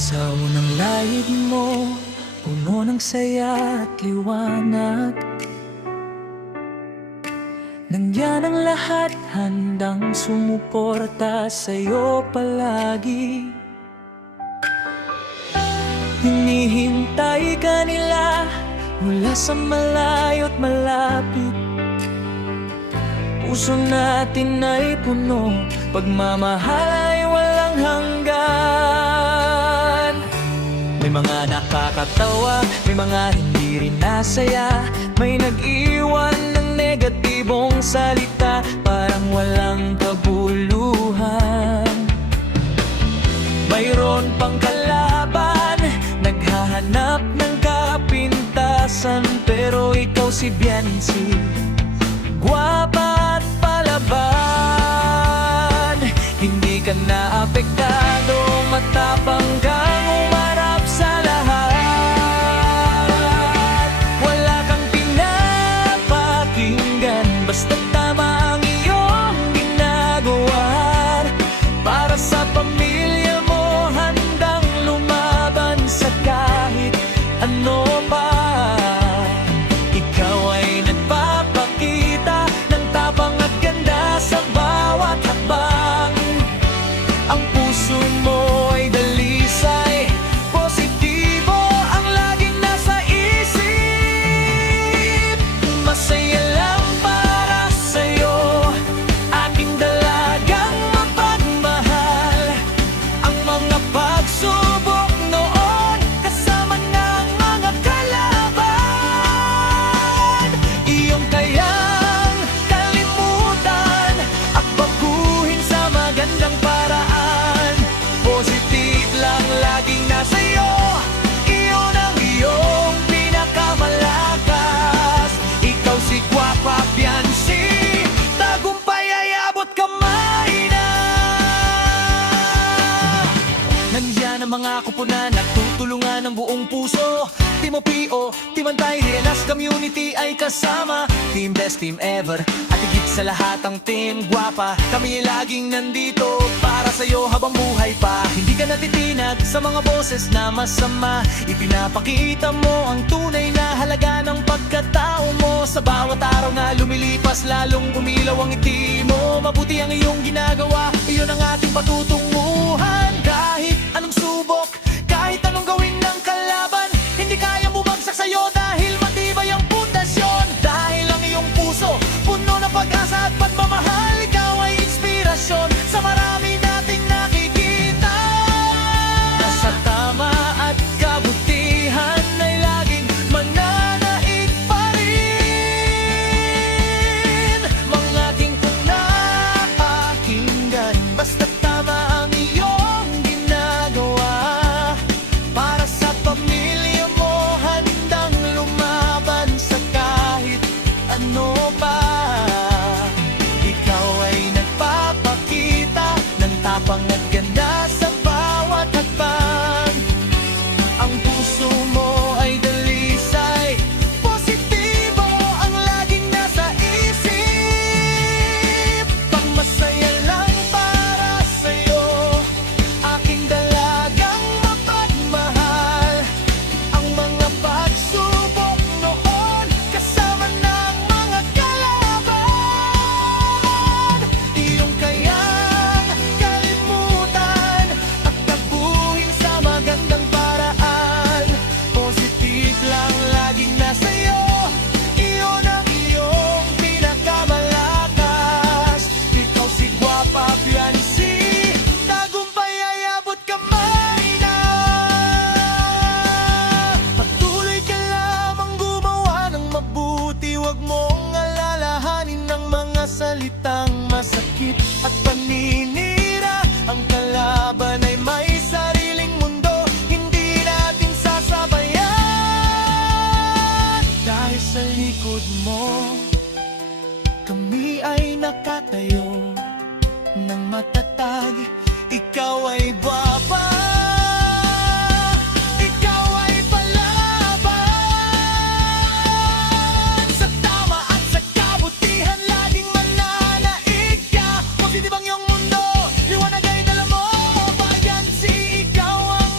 Sa unang lahid mo, puno ng saya at liwanag. Nandiyan ang lahat, handang sumuporta sa'yo palagi. Hinihintay ka nila mula sa malayo't malapit. Puso natin ay puno, pagmamahal ay walang hanggan. May mga nakakatawa, may mga hindi rin nasaya. May nag-iwan ng negatibong salita, parang walang kabuluhan. Mayroon pang kalaban, naghahanap ng kapintasan, pero ikaw si Biancy, gwapa at palaban. Hindi ka naapektado, matapang kang umarap sa lahat. Wala kang pinapakinggan, basta tama ang iyong ginagawa. Para sa pamilya mo, handang lumaban sa kahit ano pa. Ikaw ay nagpapakita ng tapang at ganda sa bawat hakbang. Ang puso mo ay dalisay, positibo ang laging nasa isip. Masaya lang para sa'yo, aking dalagang mapagmahal. Ang mga pagsubok noon, kasama ng mga kalaban. Iyong kayang kalimutan at baguhin sa magandang paraan. Positive lang laging nasa'yo, iyon ang iyong pinakamalakas. Ikaw si Gwapa Biancy, tagumpay ay abot kamay na. Nandiyan ang mga kupunan, nagtutulungan ng buong puso. Team OPO, Team Antay, DNS Community ay kasama. Team Best, Team Ever, at higit sa lahat ang Team Gwapa. Kami ay laging nandito para sa'yo habang buhay pa. Hindi ka natitinag sa mga boses na masama. Ipinapakita mo ang tunay na halaga ng pagkatao mo. Sa bawat araw na lumilipas, lalong umilaw ang ngiti mo. Mabuti ang iyong ginagawa, iyon ang ating patutunguhan. Kahit anong subok, kahit anong gawin ng kalaban, hindi kayang bumagsak sa'yo dahil matibay ang pundasyon. Dahil ang iyong puso, puno ng pag-asa at pagmamahal. Ikaw ay inspirasyon sa marami nating nakikita. Nasa tama at kabutihan ay laging mananaig pa rin. Mga ating kung napakinggan, basta tama ang iyong ginagawa. Para sa pamilya mo, handang lumaban sa kahit ano pa. Ikaw ay nagpapakita ng tapang at ganda sa bawat hakbang. Ang puso mo ay dalisay, positibo ang laging nasa isip. Pangmasaya lang para sa'yo, aking dalagang mapagmahal. Ang mga pagsubok noon, kasama ng mga kalaban. Iyong kayang kalimutan at taguhin sa magandang paraan. Positive lang laging nasa'yo, iyon ang iyong pinakamalakas. Ikaw si Gwapa Biancy, tagumpay ay abot kamay na. Patuloy ka lamang gumawa ng mabuti, wag mong alalahanin ng mga salitang masakit at paninira. Ang kalaban ay may sariling mundo, hindi natin sasabayan. Dahil sa likod mo, kami ay nakatayo ng matatag. Ikaw ay Gwapa, ikaw ay palaban. Sa tama at sa kabutihan, laging mananaig ka. Positive ang iyong mundo, liwanag ay dala mo. Biancy, ikaw ang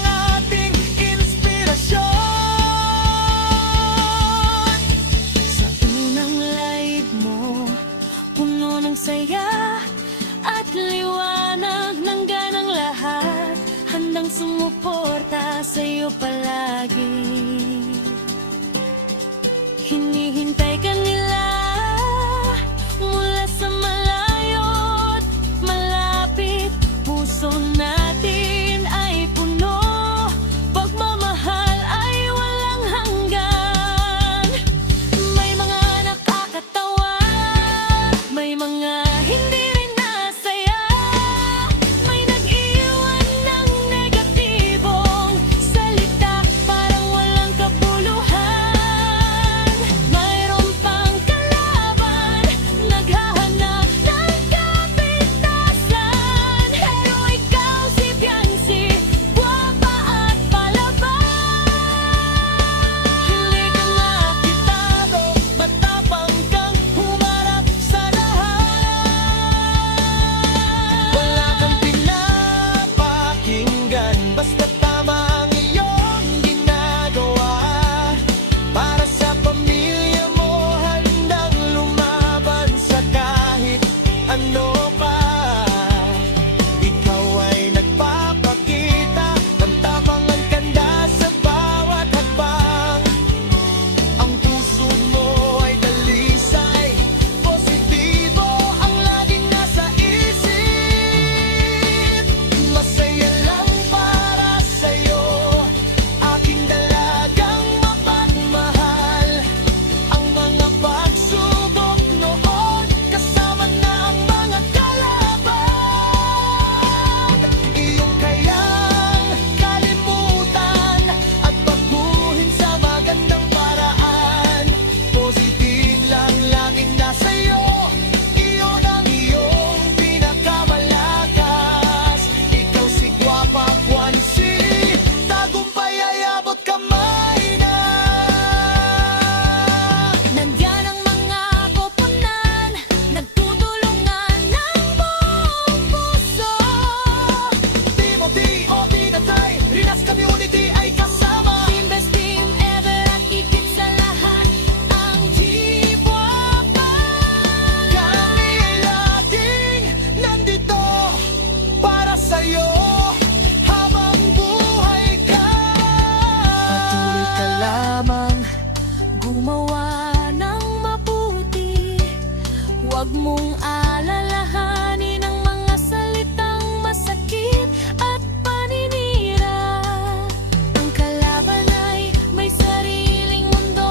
sumuporta sa'yo palagi. Hinihintay ka nila mula sa malayo't malapit. Puso natin ay puno, pagmamahal ay walang hanggan. May mga nakakatawa, may mga hindi rin nasaya, may nag-iwan ng negatibong salita, parang walang kabuluhan. Mayroon pang kalaban, naghahanap ng kapintasan, pero ikaw si Biancy, guwapa at palaban. Hindi ka nakitado, matapang kang humarap sa lahat. Wala kang pinapakinggan, basta tama ang iyong ginagawa. Para sa pamilya mo, handang lumaban sa kahit ano pa. Ikaw ay nagpapakita ng tapang ang ganda sa bawat hakbang. Ang puso mo ay dalisay, positibo ang laging nasa isip. Masaya lang para sa'yo, aking dalagang mapagmahal. Ang mga pagsubok noon, kasama na ang mga kalaban. Iyong kayang kalimutan at baguhin sa magandang paraan. Positive lang laging nasa'yo, iyon ang iyong pinakamalakas. Ikaw si Guwapa Biancy, tagumpay ay abot kamay na. Nandiyan ang mga koponan, nagtutulungan ng buong puso. Timothy o Tinatay, Rinas Community ay kasama. Team Best Team Ever at higit sa lahat, ang G-Guwapa. Kami ay laging nandito para sa'yo habang buhay ka. Patuloy ka lamang, Gumawa ng mabuti, huwag mong alalahanin ang mga salitang masakit at paninira. Ang kalaban ay may sariling mundo,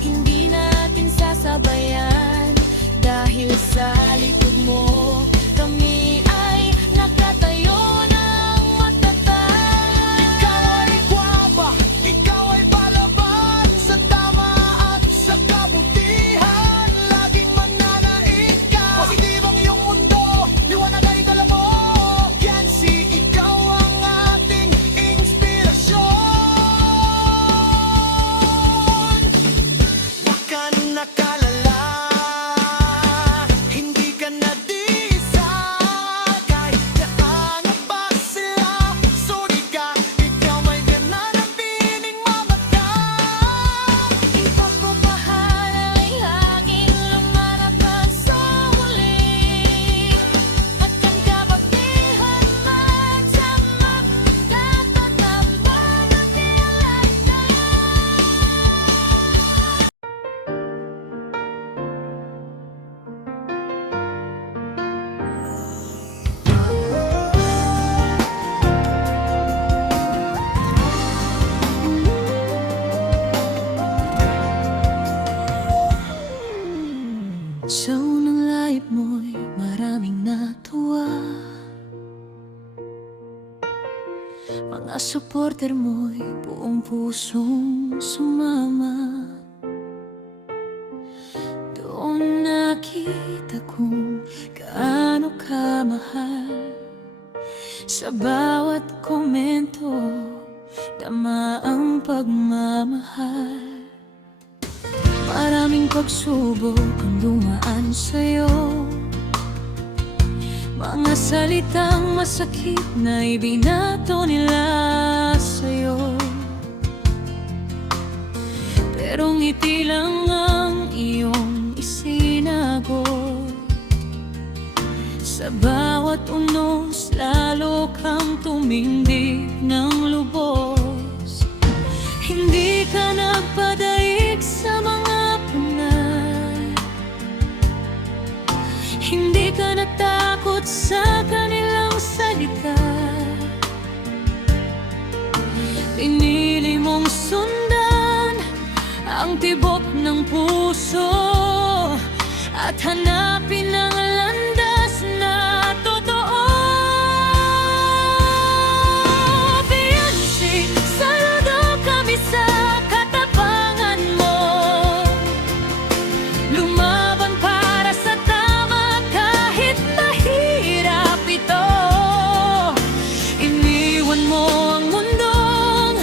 hindi natin sasabayan. Dahil sa likod mo, kami ay nakatayo ng matatag. ikaw ay guwapa, ikaw ay palaban sa tama at sa kabutihan. Laging mananaig ka, positibong iyong mundo, liwanag ay dala mo. Biancy, ikaw ang ating inspirasyon. Huwag ka nakalala, hindi ka nadisa, kahit naangat pa sila. Sorry ka, ikaw may gananapining mamatag. Ipagpapahal ay aking lumarapat sa muli, at ang kabutihan magsama, dapat ng bawat nilalagay. Sa unang live mo'y maraming natuwa, mga supporter mo'y buong pusong sumama. Doon nakita kong gaano kamahal, sa bawat komento tama ang pagmamahal. Maraming pagsubok ang dumaan sa'yo, mga salitang masakit na ibinato nila sa'yo. Pero ngiti lang ang iyong isinagot, sa bawat unos lalo kang kang tumindig ng lubos. Hindi ka nagpadaig sa mga punay. Hindi ka natakot sa kanilang salita. Pinili mong sundan ang tibok ng puso at hanapin ang landas na totoo. Beyonce, saludo kami sa katapangan mo. Lumaban para sa tama kahit mahirap ito. Iniwan mo ang mundong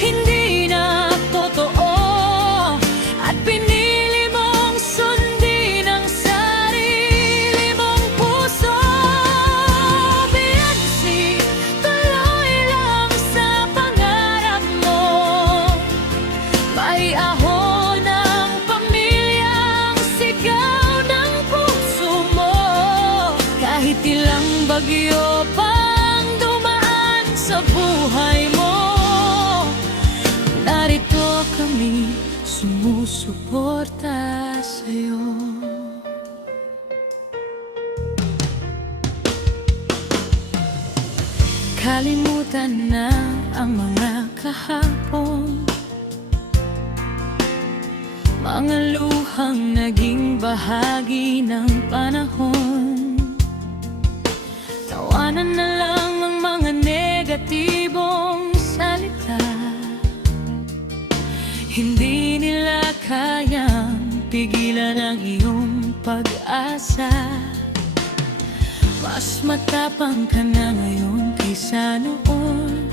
hindi na totoo at pinili mong sundin ang sarili mong puso. Beyonce, tuloy lang sa pangarap mo. May ahon ng pamilyang sigaw ng puso mo. Kahit ilang bagyo pang dumaan sa buhay mo, narito kami sumusuporta sa'yo. Kalimutan na ang mga kahapon, mga luhang naging bahagi ng panahon. Tawanan na lang ang mga negatibong salita. Hindi nila kayang pigilan ang iyong pag-asa. Mas matapang ka na ngayon kaysa noon.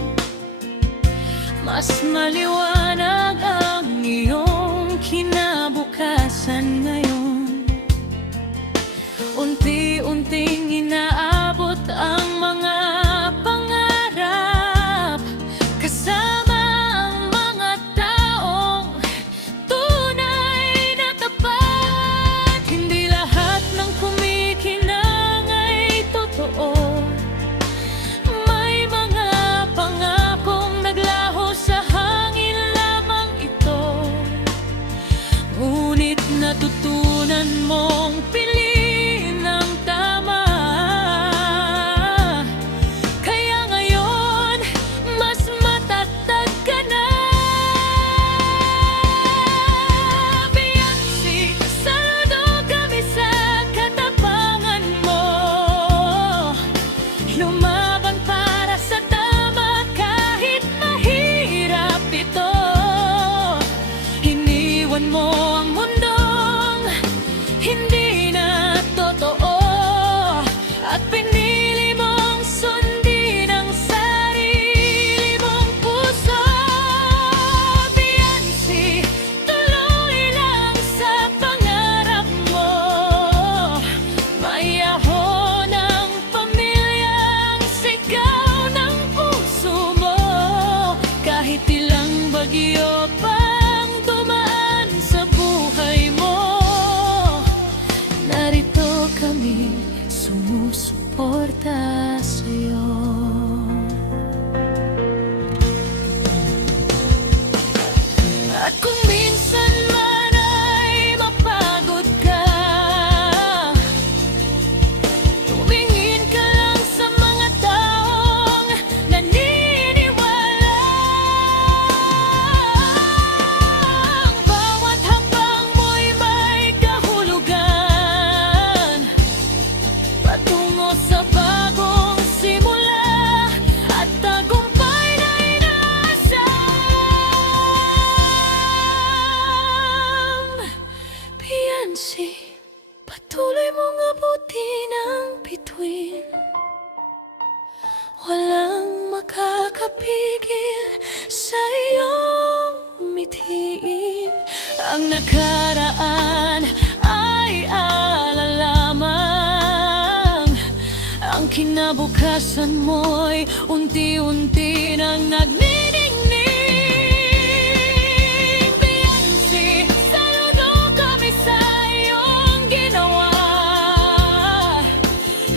Mas maliwanag ang iyong kinabukasan ngayon. Unti-unting inaabot ang mga pangarap kasama ang mga taong tunay na tapat. Hindi lahat ng kumikinang ay totoo. May mga pangakong naglaho sa hangin lamang ito. Ngunit natutunan mong piliin ang tama. Kaya ngayon, mas matatag ka na. Beyonce, saludo kami sa katapangan mo. Lumaban para sa tama kahit mahirap ito. Iniwan mo ang mundong hindi na totoo at pinili mong sundin ang sarili mong puso. Beyonce, tuloy lang sa pangarap mo. May ahon ng pamilyang sigaw ng puso mo. Kahit ilang bagyo pang dumaan sa buhay mo, narito kami sumusuporta sa'yo. At kung minsan man ay mapagod ka, tumingin ka lang sa mga taong naniniwala. Ang bawat hakbang mo'y may kahulugan, patungo sa bagong simula at tagumpay na inaasam. Beyonce, patuloy mong abutin ang bituin. Walang makakapigil sa iyong mithiin. Ang nakaraan ay alalamang. Ang kinabukasan mo'y unti-unti nang nagniningning. Beyonce, saludo kami sa iyong ginawa.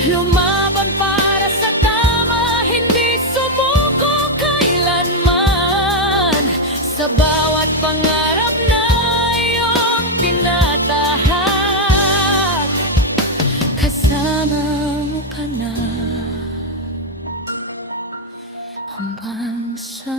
Lumaban para sa tama, hindi pambansa